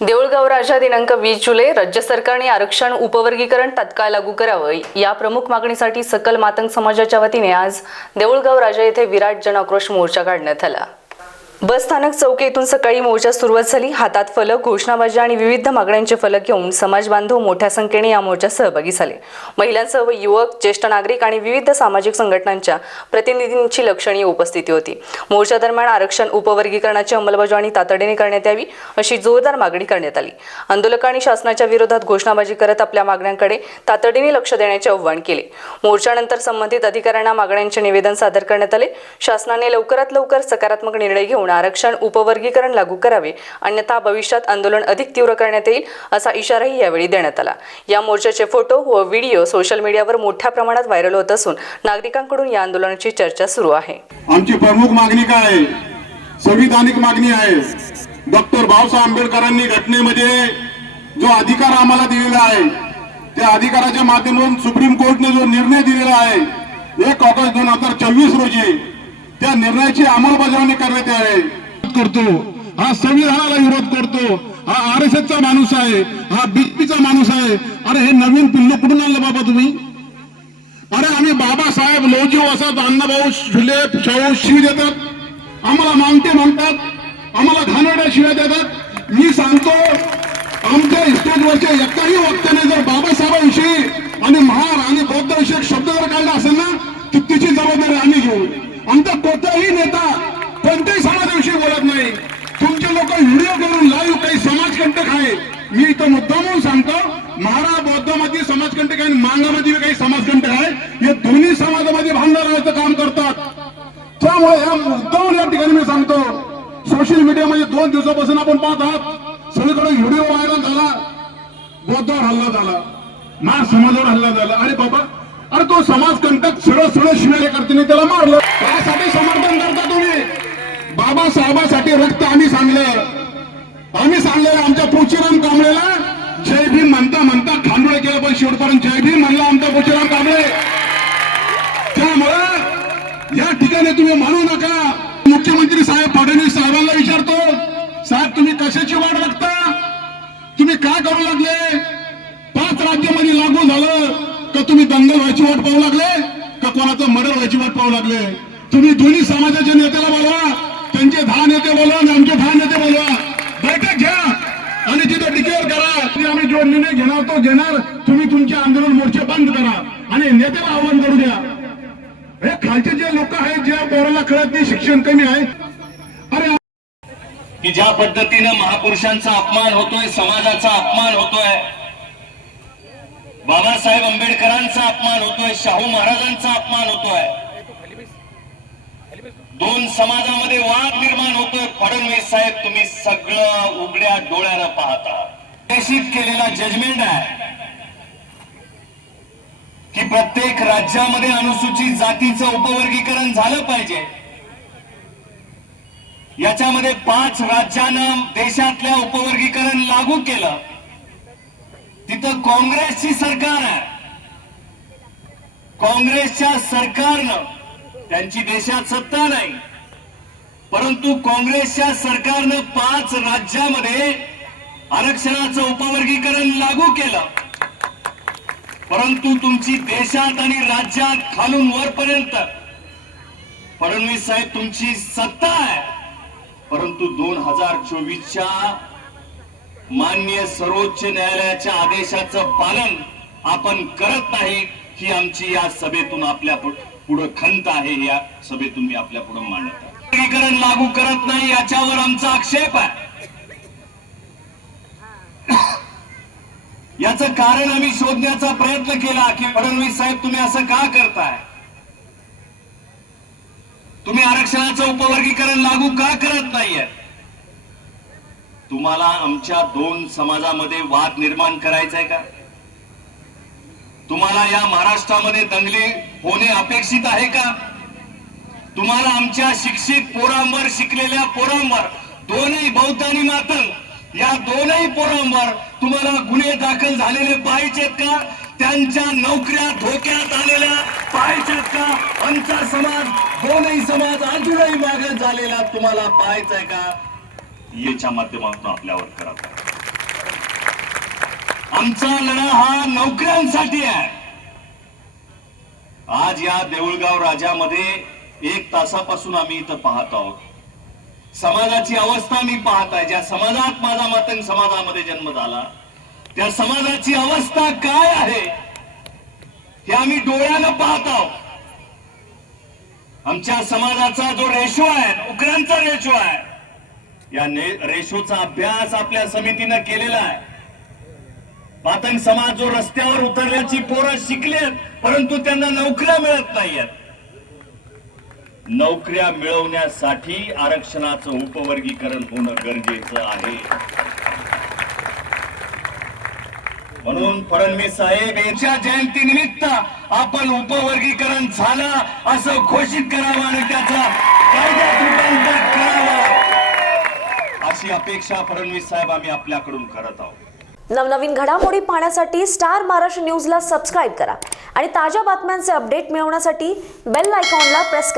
देऊळगाव राजा दिनांक 20 जुलै राज्य सरकारने आरक्षण उपवर्गीकरण तत्काळ लागू करावं या प्रमुख मागणीसाठी सकल मातंग समाजाच्या वतीने आज देऊळगाव राजा येथे विराट जनआक्रोश मोर्चा काढण्यात आला। बस स्थानक चौक येथून सकाळी मोर्चा सुरुवात झाली। हातात फलक, घोषणाबाजी आणि विविध मागण्यांचे फलक घेऊन समाज बांधव मोठ्या संख्येने या मोर्चात सहभागी झाले। महिलांसह युवक, ज्येष्ठ नागरिक आणि विविध सामाजिक संघटनांच्या प्रतिनिधींची लक्षणीय उपस्थिती होती। मोर्चा दरम्यान आरक्षण उपवर्गीकरणाची अंमलबजावणी तातडीने करण्यात यावी अशी जोरदार मागणी करण्यात आली। आंदोलकांनी शासनाच्या विरोधात घोषणाबाजी करत आपल्या मागण्यांकडे तातडीने लक्ष देण्याचे आवाहन केले। मोर्चानंतर संबंधित अधिकाऱ्यांना मागण्यांचे निवेदन सादर करण्यात आले। शासनाने लवकरात लवकर सकारात्मक निर्णय घेऊन आरक्षण उपवर्गीकरण लागू करावे, अन्यथा भविष्यात आंदोलन अधिक तीव्र करण्यात येईल असा इशाराही यावेळी देण्यात आला। या मोर्चाचे फोटो व व्हिडिओ सोशल मीडियावर मोठ्या प्रमाणात व्हायरल होत असून नागरिकांकडून या आंदोलनाची चर्चा सुरू आहे। आमची प्रमुख मागणी काय आहे? संविधानिक मागणी आहे। डॉक्टर बाबासाहेब आंबेडकरांनी घटनेमध्ये जो अधिकार आम्हाला दिलेला आहे, त्या अधिकाराच्या माध्यमातून सुप्रीम कोर्टने जो निर्णय दिलेला आहे 1 ऑगस्ट 2024 रोजी, त्या निर्णयाची अंमलबजावणी करण्यात यावी करतो। हा संविधानाला विरोध करतो, हा आरएसएसचा माणूस आहे, हा बीजेपीचा माणूस आहे। अरे हे नवीन पिल्लू कुठून आणलं बाबा तुम्ही? अरे आम्ही बाबासाहेब लोजी असत, अण्णाभाऊ फुले शाहू शिवी देतात, आम्हाला मानते म्हणतात, आम्हाला घाणेरड्या शिव्या देतात। मी सांगतो, आमच्या स्टेजवरच्या एकाही वक्त्याने जर बाबासाहेबांविषयी आणि महार आणि बौद्ध विषयक शब्द जर काढला असेल ना, की तिची जबाबदारी आम्ही घेऊ। आमचा कोणताही नेता कोणत्याही समाजाविषयी बोलत नाही। तुमचे लोक व्हिडिओ करून लाईव्ह काही समाजकंटक आहे, मी इथं मुद्दामून सांगतो, महाराज बौद्धामध्ये समाजकंटक आहे, मांगामध्ये काही समाजकंटक आहे, हे दोन्ही समाजामध्ये भांडण लावायचं काम करतात। त्यामुळे या मुद्दामून या ठिकाणी मी सांगतो, सोशल मीडियामध्ये 2 दिवसापासून आपण पाहत आहात, सगळीकडे व्हिडिओ व्हायरल झाला, बौद्धावर हल्ला झाला, मार समाजावर हल्ला झाला। अरे बाबा, अरे तो समाजकंटक सरळ सरळ शिव्या करते, त्याला मारलं, त्यासाठी समर्थन करता तुम्ही? बाबासाहेबांसाठी रक्त आम्ही सांगलं आमच्या पोचीराम कांबळेला जय भीम म्हणता म्हणता खांडोळे केलं, पण शेवटपर्यंत जय भीम म्हणला आमचा पोचीराम कांबळे। त्यामुळे या ठिकाणी तुम्ही म्हणू नका। मुख्यमंत्री साहेब फडणवीस साहेबांना विचारतो, साहेब तुम्ही कशाची वाट बघता? तुम्ही काय करू लागले? 5 राज्यामध्ये लागू झालं का तुम्ही दंगल व्हायची वाट पाहू लागले का कोणाचं मर्डर व्हायची वाट पाहू लागले? तुम्ही दोन्ही समाजाच्या नेत्याला बोलवा, त्यांचे 10 नेते बोलवा आणि आमचे 10 नेते बोलवा, बैठक घ्या आणि तिथं डिक्लेअर करा, आम्ही जो निर्णय घेणार तो घेणार, तुम्ही तुमचे आंदोलन मोर्चे बंद करा आणि नेत्याला आव्हान करू द्या। हे खालचे जे लोक आहेत, ज्या पोराला कळत नाही, शिक्षण कमी आहे, अरे की ज्या पद्धतीने महापुरुषांचा अपमान होतोय, समाजाचा अपमान होतोय, बाबासाहेब आंबेडकरांचा अपमान होतोय, शाहू महाराजांचा अपमान होतोय, 2 समाजामध्ये वाद निर्माण होतोय। फडणवीस साहेब, तुम्ही सगळं उघड्या डोळ्यानं पाहता। निश्चित केलेला जजमेंट आहे की प्रत्येक राज्यामध्ये अनुसूचित जातीचं उपवर्गीकरण झालं पाहिजे। याच्यामध्ये 5 राज्यानं देशातल्या उपवर्गीकरण लागू केलं। तिथं काँग्रेसची सरकार आहे, काँग्रेसच्या सरकारनं, त्यांची देशात सत्ता नाही, परंतु काँग्रेसच्या सरकारनं 5 राज्यामध्ये आरक्षणाचं उपवर्गीकरण लागू केलं। परंतु तुमची देशात आणि राज्यात खालून वरपर्यंत फडणवीस साहेब तुमची सत्ता आहे, परंतु 2024च्या माननीय सर्वोच्च न्यायालयाच्या आदेशाचं पालन आपण करत नाही, ही आमची या सभेतून आपल्या पुढे खंत आहे। या सभेतून मी आपल्या पुढे मांडत आहे। वर्गीकरण लागू करत नाही याच्यावर आमचा आक्षेप आहे। याचं कारण आम्ही शोधण्याचा प्रयत्न केला की फडणवीस साहेब तुम्ही असं का करताय? तुम्ही आरक्षणाचं उपवर्गीकरण लागू का करत नाहीये? तुम्हाला आमच्या 2 समाजामध्ये वाद निर्माण करायचा आहे का? तुम्हाला या महाराष्ट्रामध्ये दंगली होणे अपेक्षित आहे का? तुम्हाला आमच्या शिक्षित पोरांवर, शिकलेल्या पोरांवर, 2ही बौद्ध आणि मातंग, या 2ही पोरांवर तुम्हाला गुन्हे दाखल झालेले पाहिजेत का? त्यांच्या नोकऱ्या धोक्यात आलेल्या पाहिजेत का? आमचा समाज, 2ही समाज अजूनही मागे झालेला तुम्हाला पाहायचा आहे का? याच्या माध्यमातून आपल्यावर करत आहे। आमचा लढा हा नोकऱ्यांसाठी आहे. आज या देऊळगाव राजामध्ये 1 तासापासून आम्ही इथं पाहत आहोत. समाजाची अवस्था मी पाहत आहे. ज्या समाजात माझा मातंग समाजामध्ये जन्म झाला त्या समाजाची अवस्था काय आहे हे आम्ही डोळ्यानं पाहत आहोत. आमच्या समाजाचा जो रेशो आहे, नोकऱ्यांचा रेशो आहे, या रेशोचा अभ्यास आपल्या समितीनं केलेला आहे. मातंग समाज जो रस्त्यावर उतरल्याची पोरं शिकलेत परंतु त्यांना नोकऱ्या मिळत नाहीयेत. नोकऱ्या मिळवण्यासाठी आरक्षणाचं उपवर्गीकरण होणं गरजेचं आहे. म्हणून फडणवीस साहेब यांच्या जयंतीनिमित्त आपण उपवर्गीकरण झालं असं घोषित करावं आणि त्याचा कायद्यात रूपांतर करावं अशी अपेक्षा फडणवीस साहेब आम्ही आपल्याकडून करत आहोत. नवनवीन घडामोडी पाहण्यासाठी स्टार महाराष्ट्र न्यूजला सबस्क्राईब करा आणि ताज्या बातम्यांचे अपडेट मिळवण्यासाठी बेल आयकॉनला प्रेस करा.